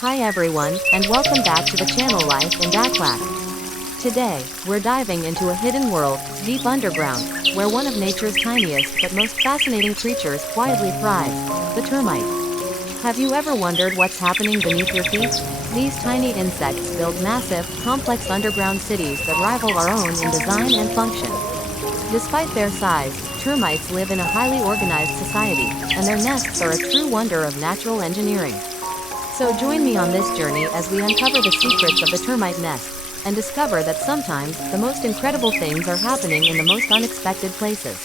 Hi everyone, and welcome back to the channel Life in Daklak. Today, we're diving into a hidden world, deep underground, where one of nature's tiniest but most fascinating creatures quietly thrives, the termite. Have you ever wondered what's happening beneath your feet? These tiny insects build massive, complex underground cities that rival our own in design and function. Despite their size, termites live in a highly organized society, and their nests are a true wonder of natural engineering. So join me on this journey as we uncover the secrets of the termite nest, and discover that sometimes, the most incredible things are happening in the most unexpected places.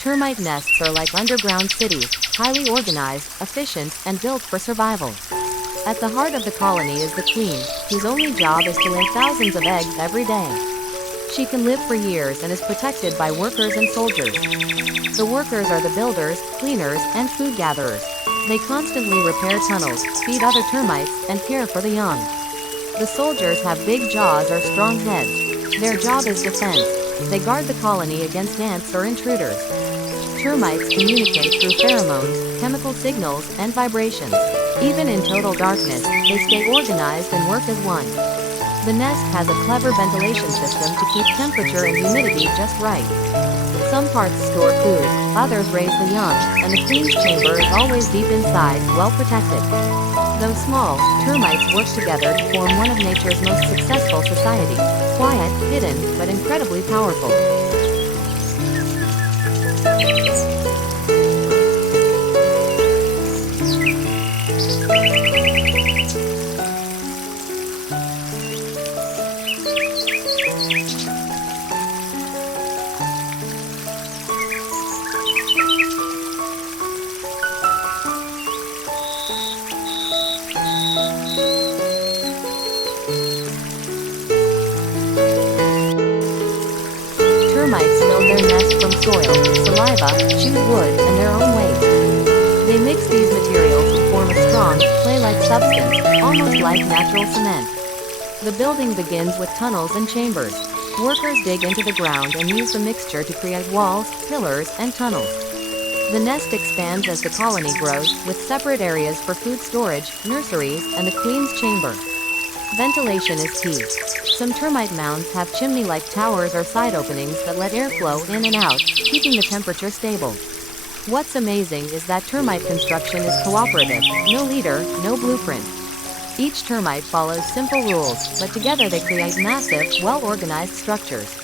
Termite nests are like underground cities, highly organized, efficient, and built for survival. At the heart of the colony is the queen, whose only job is to lay thousands of eggs every day. She can live for years and is protected by workers and soldiers. The workers are the builders, cleaners, and food gatherers. They constantly repair tunnels, feed other termites, and care for the young. The soldiers have big jaws or strong heads. Their job is defense. They guard the colony against ants or intruders. Termites communicate through pheromones, chemical signals, and vibrations. Even in total darkness, they stay organized and work as one. The nest has a clever ventilation system to keep temperature and humidity just right. Some parts store food, others raise the young, and the queen's chamber is always deep inside, well protected. Though small, termites work together to form one of nature's most successful societies. Quiet, hidden, but incredibly powerful. Termites build their nest from soil, saliva, chewed wood, and their own waste. They mix these materials to form a strong, clay-like substance, almost like natural cement. The building begins with tunnels and chambers. Workers dig into the ground and use the mixture to create walls, pillars, and tunnels. The nest expands as the colony grows, with separate areas for food storage, nurseries, and the queen's chamber. Ventilation is key. Some termite mounds have chimney-like towers or side openings that let air flow in and out, keeping the temperature stable. What's amazing is that termite construction is cooperative, no leader, no blueprint. Each termite follows simple rules, but together they create massive, well-organized structures.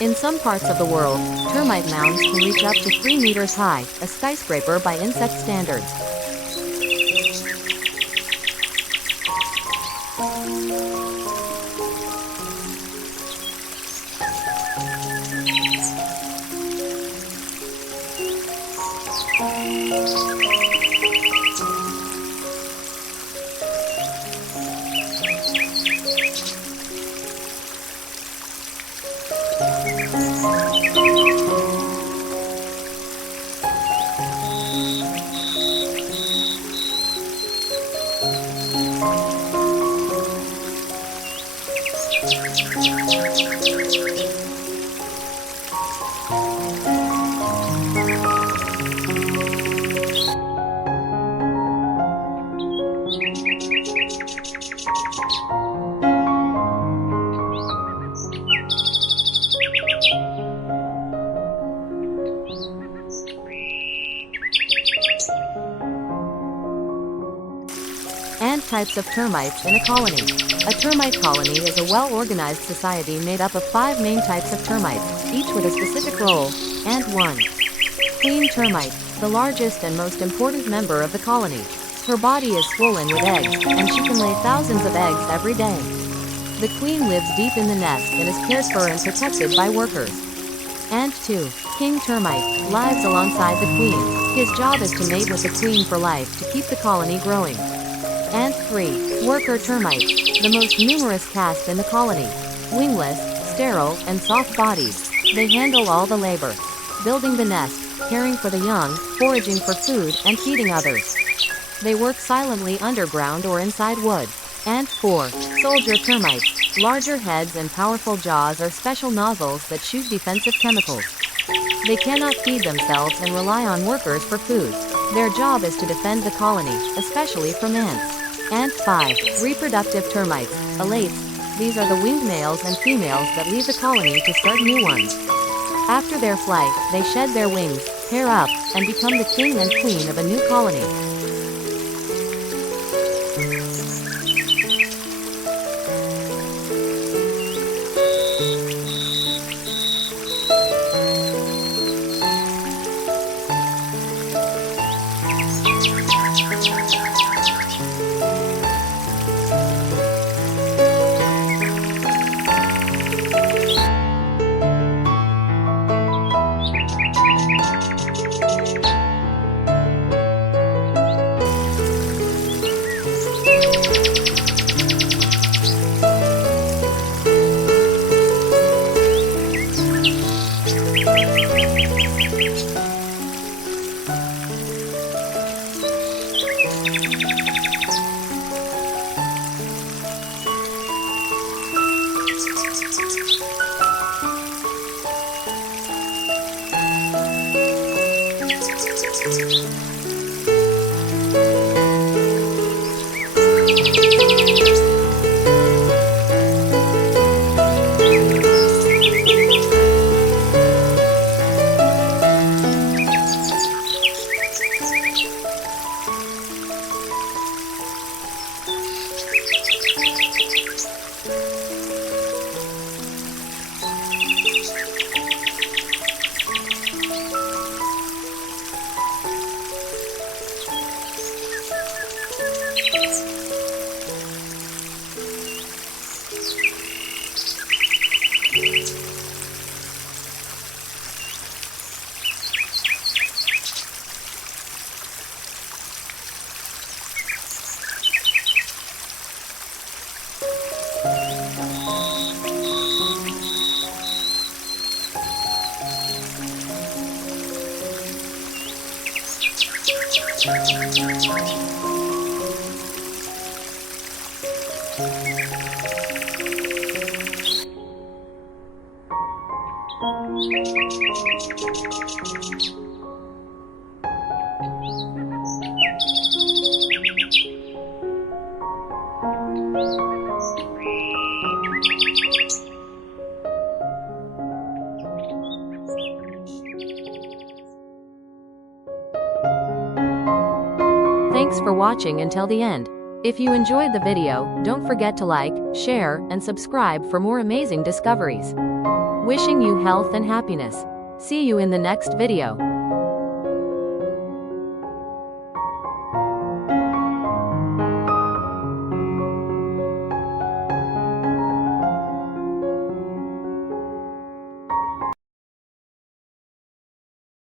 In some parts of the world, termite mounds can reach up to 3 meters high, a skyscraper by insect standards. types of termites in a colony. A termite colony is a well-organized society made up of 5 main types of termites, each with a specific role, and 1. Queen termite, the largest and most important member of the colony. Her body is swollen with eggs, and she can lay thousands of eggs every day. The queen lives deep in the nest and is cared for and protected by workers. And 2. King termite, lives alongside the queen. His job is to mate with the queen for life to keep the colony growing. And 3. Worker termites, the most numerous caste in the colony. Wingless, sterile, and soft-bodied. They handle all the labor. Building the nest, caring for the young, foraging for food, and feeding others. They work silently underground or inside wood. And 4. Soldier termites, larger heads and powerful jaws are special nozzles that shoot defensive chemicals. They cannot feed themselves and rely on workers for food. Their job is to defend the colony, especially from ants. And 5. Reproductive termites, alates. These are the winged males and females that leave the colony to start new ones. After their flight, they shed their wings, pair up, and become the king and queen of a new colony. Thanks for watching until the end. If you enjoyed the video, don't forget to like, share, and subscribe for more amazing discoveries. Wishing you health and happiness. See you in the next video.